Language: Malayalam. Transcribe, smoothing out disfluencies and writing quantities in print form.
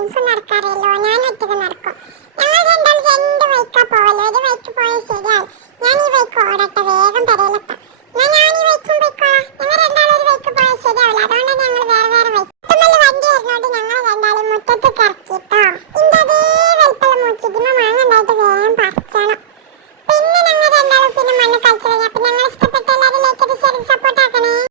എനിക്കും നടക്കാറിയല്ലോ, ഞാൻ ഒറ്റക്ക് നടക്കും. ഞങ്ങൾ രണ്ടാൾ രണ്ട് വഴിക്കാ പോവല്ലോ, ഒരു വഴിക്ക് പോയാൽ ശരിയാവും. ഞാൻ ഈ വഴിക്ക് ഓടട്ടെ, വേഗം പെരയിലെത്താം. ഞാൻ ഈ വഴിക്കും പോയിക്കോളാം. ഞങ്ങൾ രണ്ടാളും ഒരു വഴിക്ക് പോയാൽ ശരിയാവില്ല, അതുകൊണ്ടാണ് ഞങ്ങൾ വേറെ